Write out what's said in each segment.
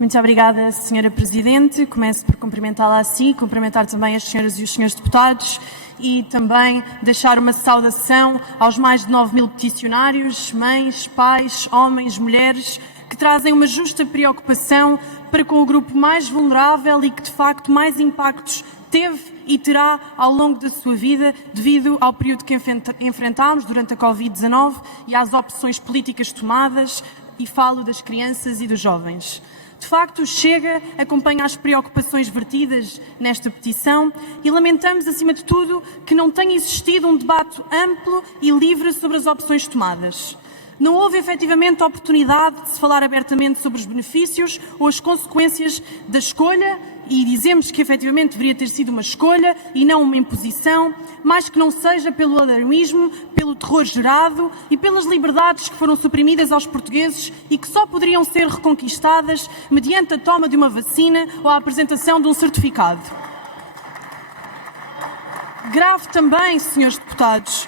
Muito obrigada, Sra. Presidente. Começo por cumprimentá-la a si, cumprimentar também as senhoras e os senhores deputados e também deixar uma saudação aos mais de 9.000 peticionários, mães, pais, homens, mulheres, que trazem uma justa preocupação para com o grupo mais vulnerável e que, de facto, mais impactos teve e terá ao longo da sua vida devido ao período que enfrentámos durante a Covid-19 e às opções políticas tomadas, e falo das crianças e dos jovens. De facto, o Chega acompanha as preocupações vertidas nesta petição e lamentamos, acima de tudo, que não tenha existido um debate amplo e livre sobre as opções tomadas. Não houve efetivamente a oportunidade de se falar abertamente sobre os benefícios ou as consequências da escolha, e dizemos que efetivamente deveria ter sido uma escolha e não uma imposição, mais que não seja pelo alarmismo, pelo terror gerado e pelas liberdades que foram suprimidas aos portugueses e que só poderiam ser reconquistadas mediante a toma de uma vacina ou a apresentação de um certificado. Grave também, senhores deputados,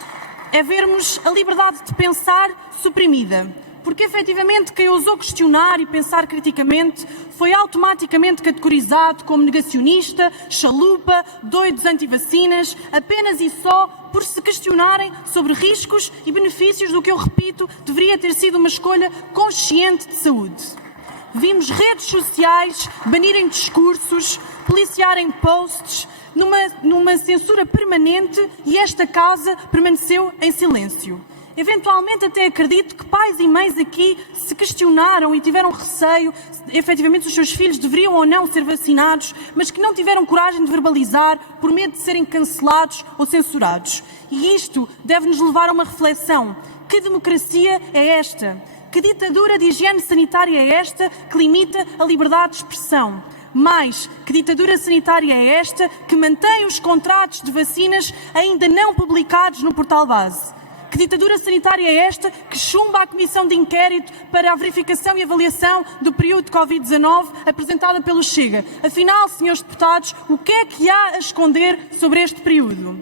é vermos a liberdade de pensar suprimida, porque efetivamente quem ousou questionar e pensar criticamente foi automaticamente categorizado como negacionista, chalupa, doidos anti-vacinas, apenas e só por se questionarem sobre riscos e benefícios do que, eu repito, deveria ter sido uma escolha consciente de saúde. Vimos redes sociais banirem discursos, policiarem posts, numa censura permanente, e esta casa permaneceu em silêncio. Eventualmente até acredito que pais e mães aqui se questionaram e tiveram receio se efetivamente os seus filhos deveriam ou não ser vacinados, mas que não tiveram coragem de verbalizar por medo de serem cancelados ou censurados. E isto deve-nos levar a uma reflexão. Que democracia é esta? Que ditadura de higiene sanitária é esta que limita a liberdade de expressão? Mais, que ditadura sanitária é esta que mantém os contratos de vacinas ainda não publicados no portal base? Que ditadura sanitária é esta que chumba a comissão de inquérito para a verificação e avaliação do período de Covid-19 apresentada pelo Chega? Afinal, senhores deputados, o que é que há a esconder sobre este período?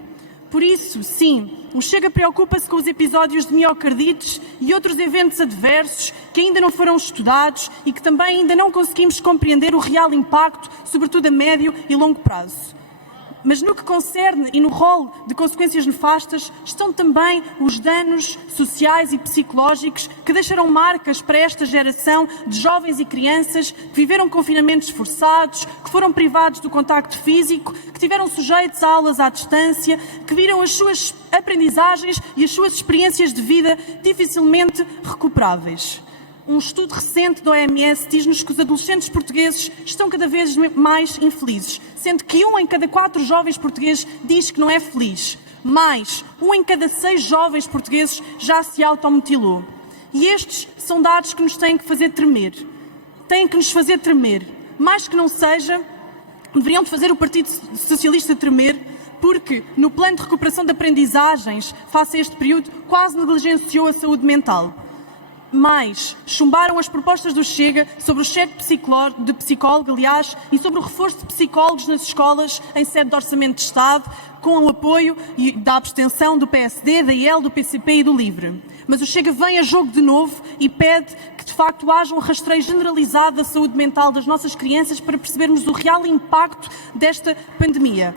Por isso, sim, o Chega preocupa-se com os episódios de miocardites e outros eventos adversos que ainda não foram estudados e que também ainda não conseguimos compreender o real impacto, sobretudo a médio e longo prazo. Mas no que concerne e no rol de consequências nefastas estão também os danos sociais e psicológicos que deixaram marcas para esta geração de jovens e crianças que viveram confinamentos forçados, que foram privados do contacto físico, que tiveram sujeitos a aulas à distância, que viram as suas aprendizagens e as suas experiências de vida dificilmente recuperáveis. Um estudo recente da OMS diz-nos que os adolescentes portugueses estão cada vez mais infelizes, sendo que 1 em cada 4 jovens portugueses diz que não é feliz. Mais, 1 em cada 6 jovens portugueses já se automutilou. E estes são dados que nos têm que fazer tremer. Têm que nos fazer tremer. Mais que não seja, deveriam de fazer o Partido Socialista tremer, porque no plano de recuperação de aprendizagens, face a este período, quase negligenciou a saúde mental. Mais, chumbaram as propostas do Chega sobre o cheque de psicólogo, aliás, e sobre o reforço de psicólogos nas escolas em sede de Orçamento de Estado, com o apoio da abstenção do PSD, da IEL, do PCP e do LIVRE. Mas o Chega vem a jogo de novo e pede que, de facto, haja um rastreio generalizado da saúde mental das nossas crianças para percebermos o real impacto desta pandemia.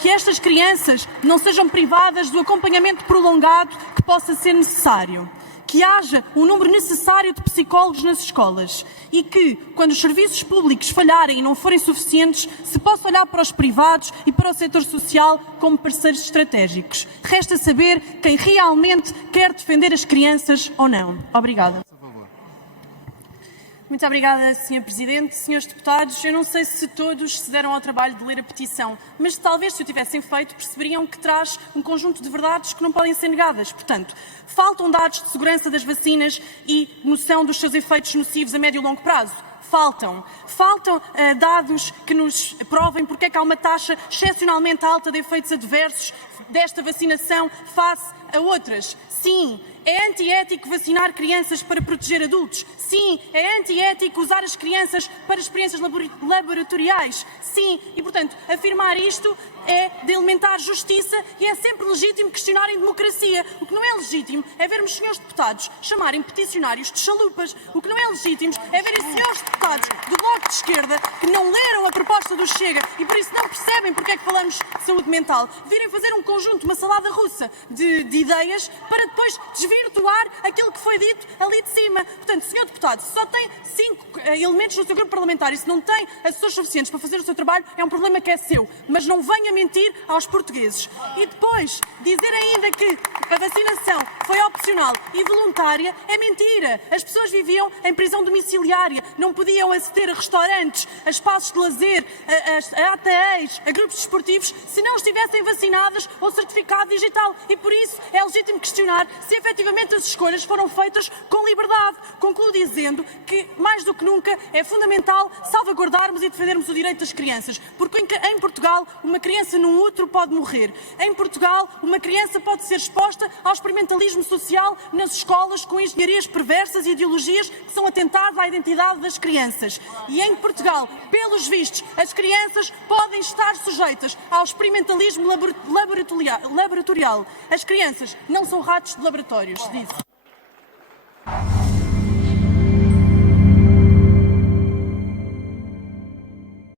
Que estas crianças não sejam privadas do acompanhamento prolongado que possa ser necessário. Que haja o número necessário de psicólogos nas escolas e que, quando os serviços públicos falharem e não forem suficientes, se possa olhar para os privados e para o setor social como parceiros estratégicos. Resta saber quem realmente quer defender as crianças ou não. Obrigada. Muito obrigada, Sra. Presidente. Senhores deputados, eu não sei se todos se deram ao trabalho de ler a petição, mas talvez se o tivessem feito perceberiam que traz um conjunto de verdades que não podem ser negadas. Portanto, faltam dados de segurança das vacinas e noção dos seus efeitos nocivos a médio e longo prazo. Faltam dados que nos provem porque é que há uma taxa excepcionalmente alta de efeitos adversos desta vacinação face a outras. Sim, é antiético vacinar crianças para proteger adultos. Sim, é antiético usar as crianças para experiências laboratoriais. Sim, e portanto, afirmar isto é de elementar justiça e é sempre legítimo questionar em democracia. O que não é legítimo é vermos senhores deputados chamarem peticionários de chalupas. O que não é legítimo é verem senhores deputados deputados do Bloco de Esquerda que não leram a proposta do Chega e por isso não percebem porque é que falamos de saúde mental, virem fazer um conjunto, uma salada russa de ideias para depois desvirtuar aquilo que foi dito ali de cima. Portanto, senhor deputado, se só tem 5 elementos no seu grupo parlamentar e se não tem assessores suficientes para fazer o seu trabalho, é um problema que é seu. Mas não venha mentir aos portugueses. E depois, dizer ainda que a vacinação foi opcional e voluntária é mentira. As pessoas viviam em prisão domiciliária, não podiam aceder a restaurantes, a espaços de lazer, a ATEs, a grupos desportivos, se não estivessem vacinadas ou certificado digital. E por isso é legítimo questionar se efetivamente as escolhas foram feitas com liberdade. Concluo dizendo que, mais do que nunca, é fundamental salvaguardarmos e defendermos o direito das crianças, porque em Portugal uma criança num útero pode morrer. Em Portugal uma criança pode ser exposta ao experimentalismo social nas escolas com engenharias perversas e ideologias que são atentados à identidade das crianças. E em Portugal, pelos vistos, as crianças podem estar sujeitas ao experimentalismo laboratorial. As crianças não são ratos de laboratórios, disse.